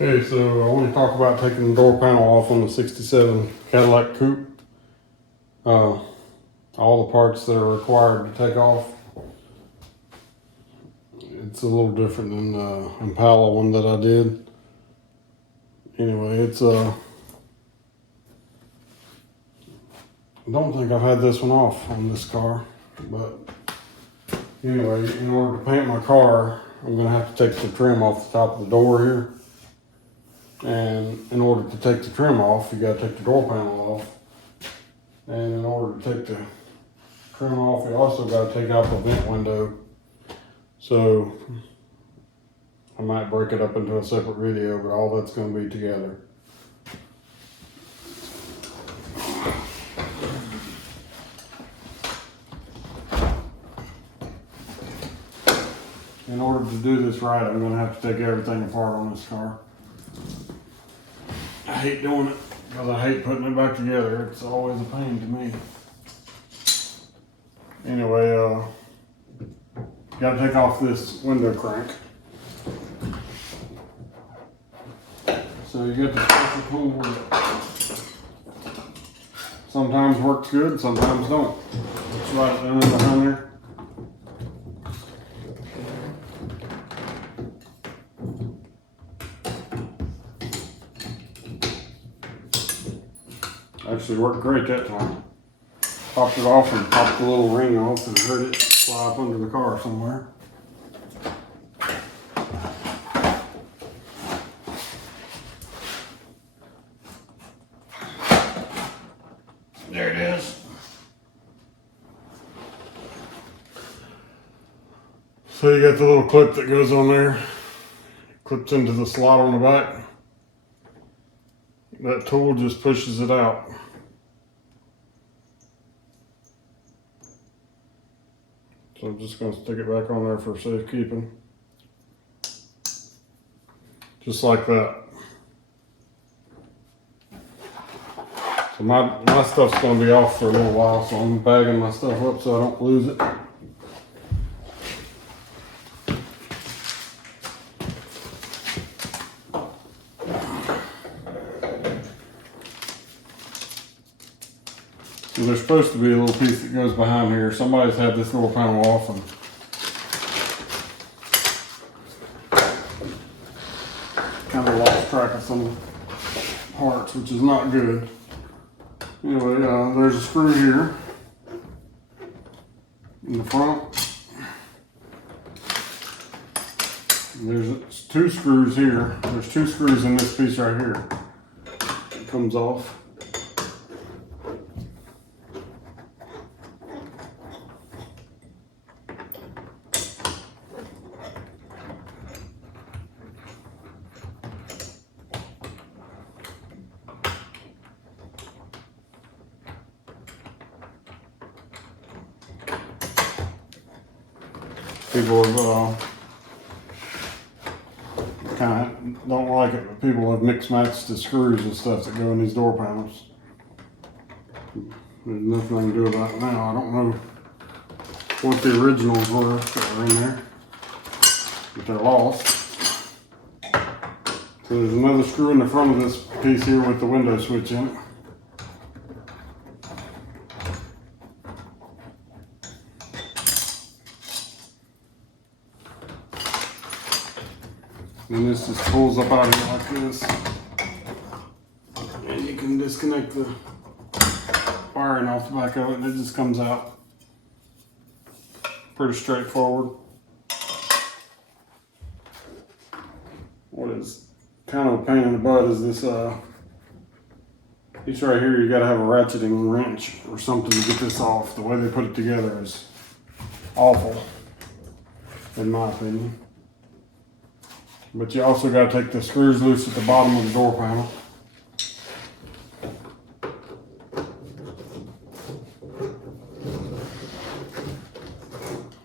Okay, so I want to talk about taking the door panel off on the 67 Cadillac Coupe. All the parts that are required to take off. It's a little different than the Impala one that I did. Anyway, I don't think I've had this one off on this car, but anyway, in order to paint my car, I'm gonna have to take the trim off the top of the door here. And in order to take the trim off, you gotta take the door panel off. And in order to take the trim off, you also gotta take out the vent window. So I might break it up into a separate video, but all that's gonna be together. In order to do this right, I'm gonna have to take everything apart on this car. I hate doing it because I hate putting it back together. It's always a pain to me. Anyway, gotta take off this window crank. So you get the special tool with it. Sometimes works good, sometimes don't. It's right down in behind there. Actually worked great that time. Popped it off and popped the little ring off and heard it fly up under the car somewhere. There it is. So you got the little clip that goes on there. Clips into the slot on the back. That tool just pushes it out. So I'm just going to stick it back on there for safekeeping. Just like that. So my stuff's going to be off for a little while, so I'm bagging my stuff up so I don't lose it. So there's supposed to be a little piece that goes behind here. Somebody's had this little panel off and kind of lost track of some parts, which is not good. Anyway, there's a screw here in the front. There's two screws here. There's two screws in this piece right here. It comes off. People have kind of don't like it, but people have mixed matched the screws and stuff that go in these door panels. There's nothing I can do about it now. I don't know what the originals were that were in there, but they're lost. So there's another screw in the front of this piece here with the window switch in it. And this just pulls up out of here like this. And you can disconnect the wiring off the back of it and it just comes out. Pretty straightforward. What is kind of a pain in the butt is this piece right here. You gotta have a ratcheting wrench or something to get this off. The way they put it together is awful, in my opinion. But you also got to take the screws loose at the bottom of the door panel.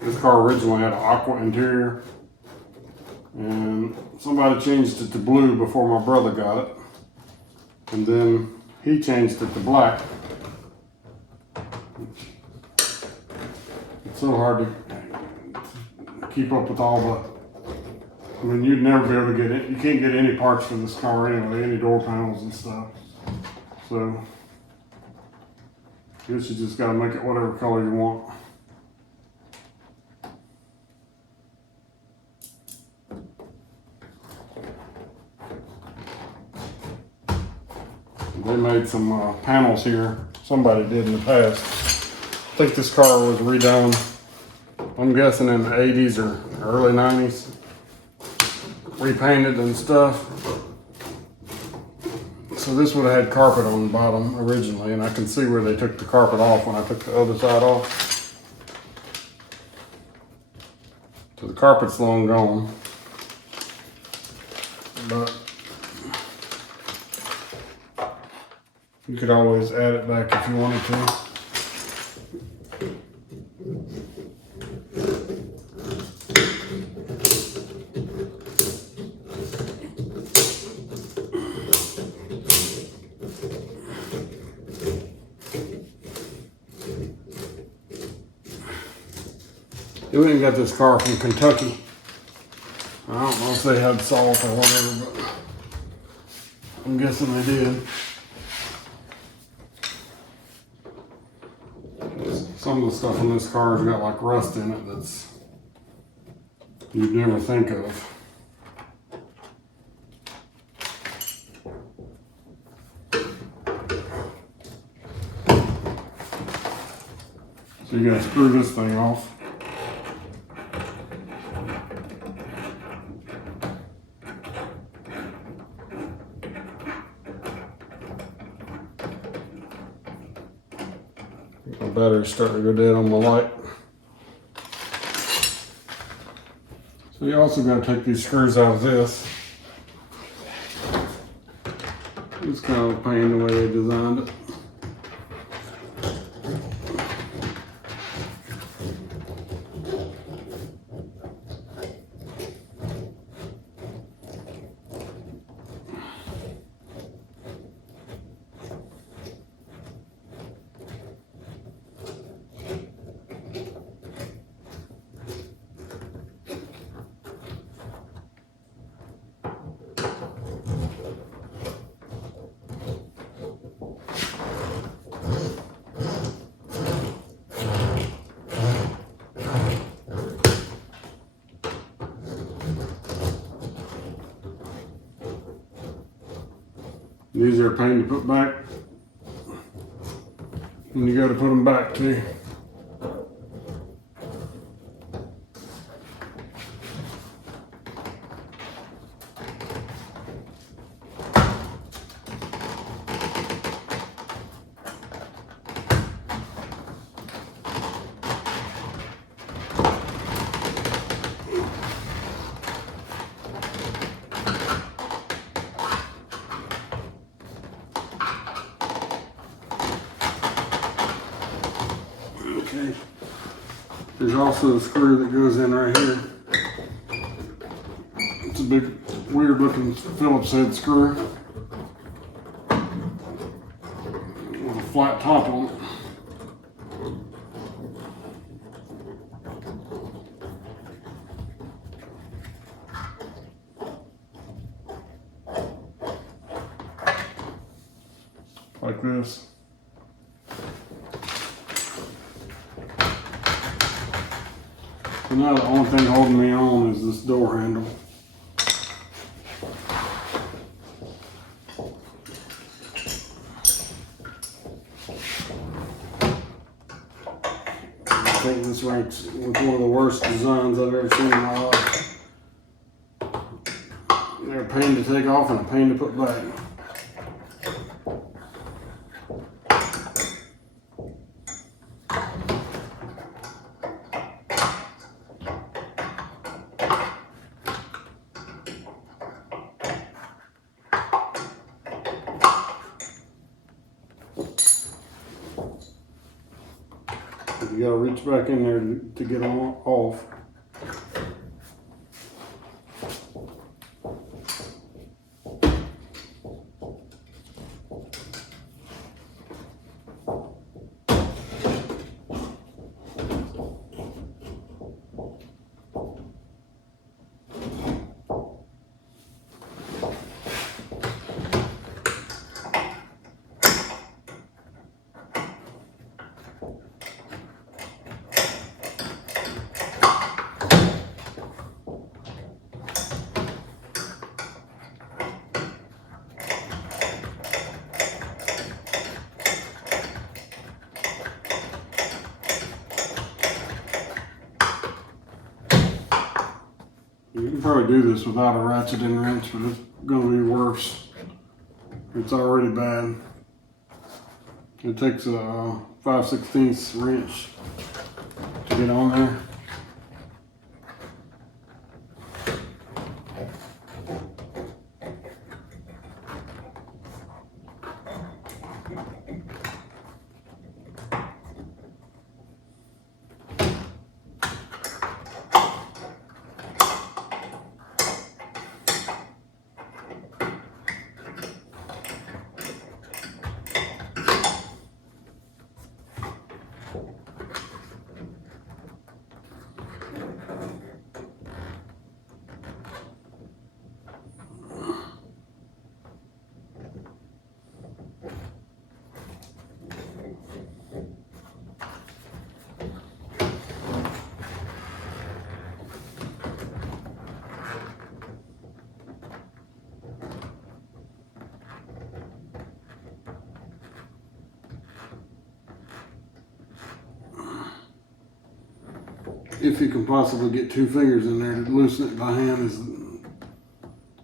This car originally had an aqua interior, and somebody changed it to blue before my brother got it, and then he changed it to black. It's so hard to keep up with all the mean, you'd never be able to get it. You can't get any parts for this car anyway, any door panels and stuff. So, I guess you just gotta make it whatever color you want. They made some panels here. Somebody did in the past. I think this car was redone, I'm guessing in the 80s or early 90s. Repainted and stuff. So this would have had carpet on the bottom originally, and I can see where they took the carpet off when I took the other side off. So the carpet's long gone. But you could always add it back if you wanted to. We went and got this car from Kentucky. I don't know if they had salt or whatever, but I'm guessing they did. Some of the stuff in this car has got like rust in it that's you'd never think of. So you gotta screw this thing off. My battery's starting to go dead on my light. So you also got to take these screws out of this. It's kind of a pain the way they designed it. These are a pain to put back when you go to put them back too. Okay. There's also a screw that goes in right here. It's a big, weird looking Phillips head screw with a flat top on it. Like this. So now the only thing holding me on is this door handle. I think this ranks with one of the worst designs I've ever seen in my life. They're a pain to take off and a pain to put back. You gotta reach back in there to get them off. probably do this without a ratchet and wrench, but it's gonna be worse. It's already bad. It takes a 5/16 wrench to get on there. If you can possibly get 2 fingers in there to loosen it by hand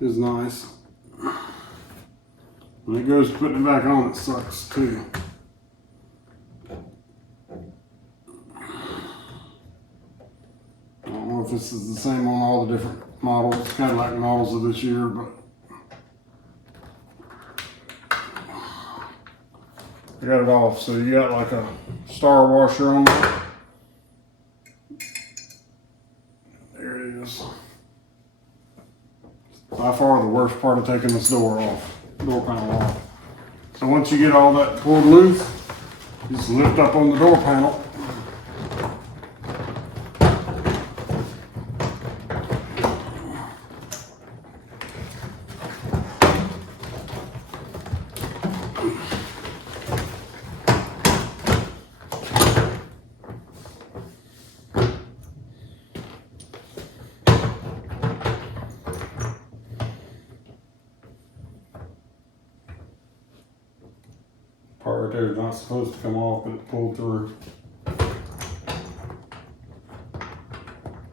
is nice. When it goes to putting it back on, it sucks too. I don't know if this is the same on all the different models, Cadillac models of this year, but I got it off. So you got like a star washer on there. There it is. By far the worst part of taking this door panel off. So once you get all that pulled loose, just lift up on the door panel. Part right there is not supposed to come off, but it pulled through.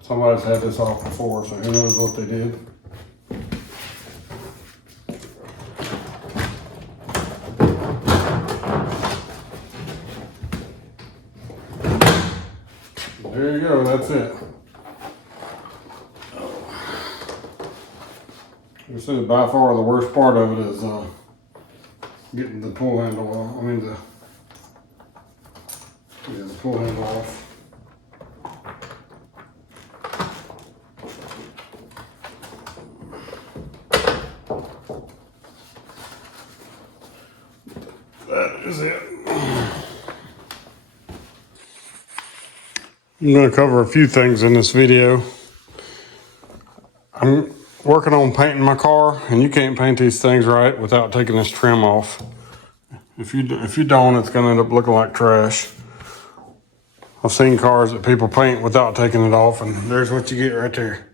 Somebody's had this off before, so who knows what they did. There you go, that's it. Like I said, by far the worst part of it is getting the pull handle off. The pull handle off. That is it. I'm going to cover a few things in this video. I'm working on painting my car, and you can't paint these things right without taking this trim off. If you don't, it's going to end up looking like trash. I've seen cars that people paint without taking it off, and there's what you get right there.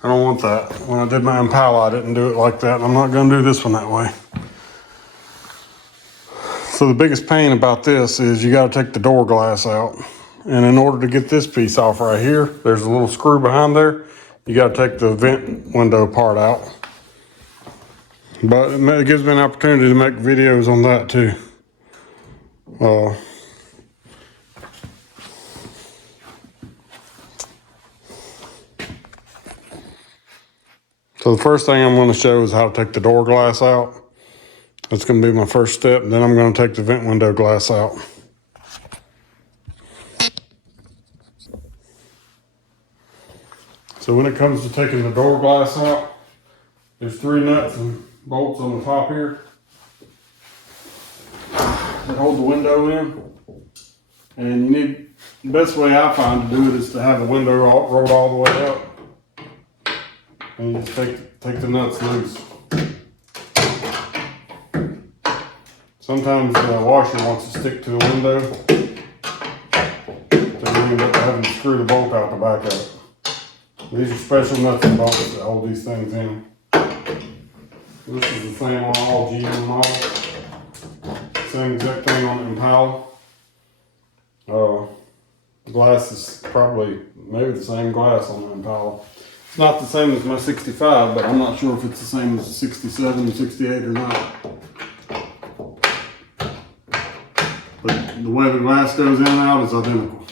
I don't want that. When I did my Impala, I didn't do it like that, and I'm not going to do this one that way. So the biggest pain about this is you got to take the door glass out. And in order to get this piece off right here, there's a little screw behind there. You got to take the vent window part out. But it gives me an opportunity to make videos on that too. So the first thing I'm going to show is how to take the door glass out. That's going to be my first step. Then I'm going to take the vent window glass out. So when it comes to taking the door glass out, there's 3 nuts and bolts on the top here that hold the window in. And the best way I find to do it is to have the window rolled all the way up. And you just take the nuts loose. Sometimes the washer wants to stick to the window, so you end up having to screw the bolt out the back of it. These are special nuts and bolts that hold these things in. This is the same on all GM models. Same exact thing on the Impala. The glass is probably maybe the same glass on the Impala. It's not the same as my 65, but I'm not sure if it's the same as 67 and 68 or not. But the way the glass goes in and out is identical.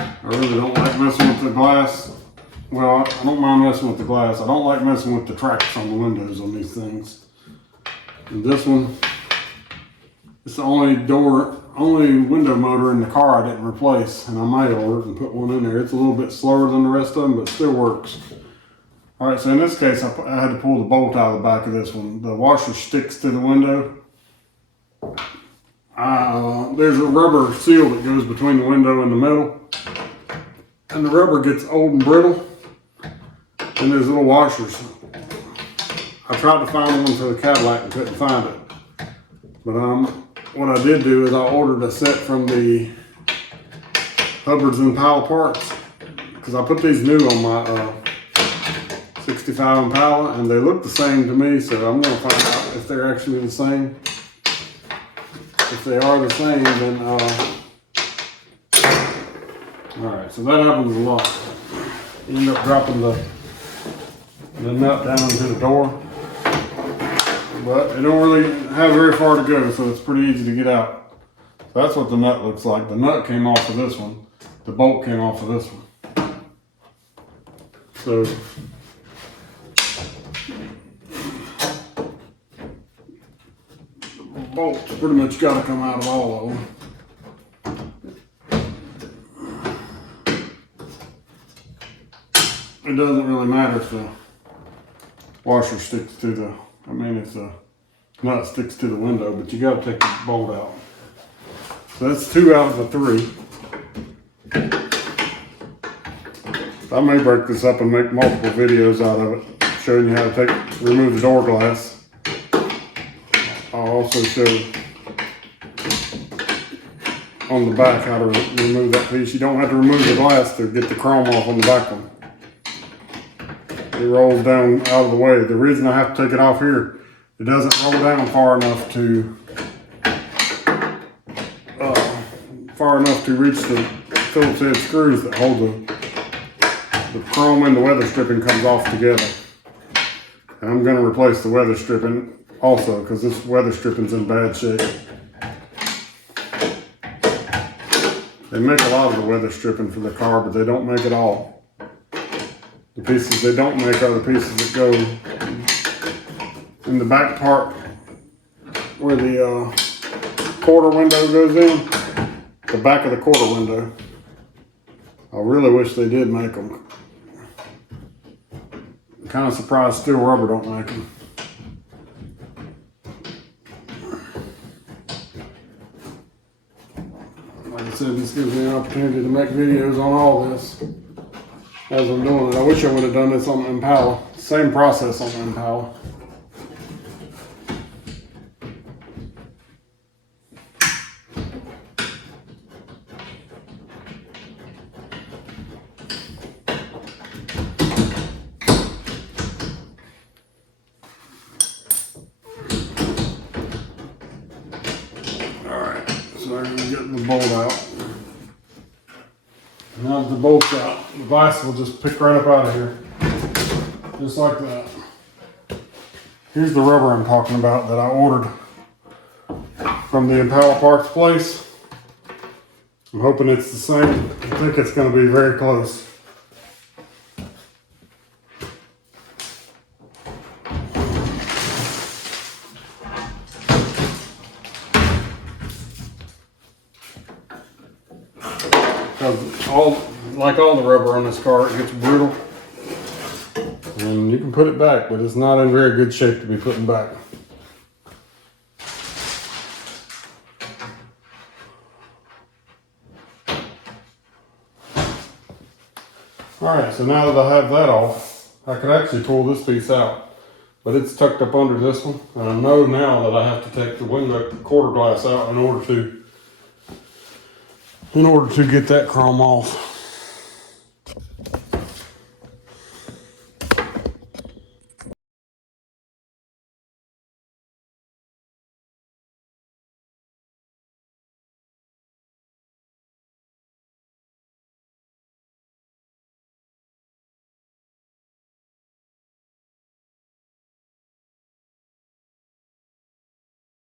I really don't like messing with the glass. Well, I don't mind messing with the glass. I don't like messing with the tracks on the windows on these things. And this one, it's the only window motor in the car I didn't replace, and I might order it and put one in there. It's a little bit slower than the rest of them, but still works. All right, so in this case, I had to pull the bolt out of the back of this one. The washer sticks to the window. There's a rubber seal that goes between the window and the metal, and the rubber gets old and brittle, and there's little washers. I tried to find one for the Cadillac and couldn't find it. But what I did do is I ordered a set from the Hubbard's Impala parts, because I put these new on my 65 Impala, and they look the same to me, so I'm going to find out if they're actually the same. If they are the same, then alright, so that happens a lot. You end up dropping the nut down into the door, but it don't really have very far to go, so it's pretty easy to get out. So that's what the nut looks like. The nut came off of this one. The bolt came off of this one. So bolts pretty much got to come out of all of them. It doesn't really matter if the washer sticks to the, if the nut sticks to the window, but you got to take the bolt out. So that's 2 out of the 3. I may break this up and make multiple videos out of it, showing you how to remove the door glass. I'll also show on the back how to remove that piece. You don't have to remove the glass to get the chrome off on the back one. It rolls down out of the way. The reason I have to take it off here, it doesn't roll down far enough to reach the Phillips head screws that hold the chrome and the weather stripping comes off together. And I'm going to replace the weather stripping also, because this weather stripping's in bad shape. They make a lot of the weather stripping for the car, but they don't make it all. The pieces they don't make are the pieces that go in the back part where the quarter window goes in, the back of the quarter window. I really wish they did make them. I'm kind of surprised steel rubber don't make them. Like I said, this gives me an opportunity to make videos on all this as I'm doing it. I wish I would have done this on the Impala. Same process on the Impala. Alright, so I'm going to get the bolt out. Now that the bolt's out, the vise will just pick right up out of here. Just like that. Here's the rubber I'm talking about that I ordered from the Impala parts place. I'm hoping it's the same. I think it's going to be very close. Because like all the rubber on this car, it gets brittle. And you can put it back, but it's not in very good shape to be putting back. Alright, so now that I have that off, I can actually pull this piece out. But it's tucked up under this one. And I know now that I have to take the window quarter glass out in order to get that chrome off.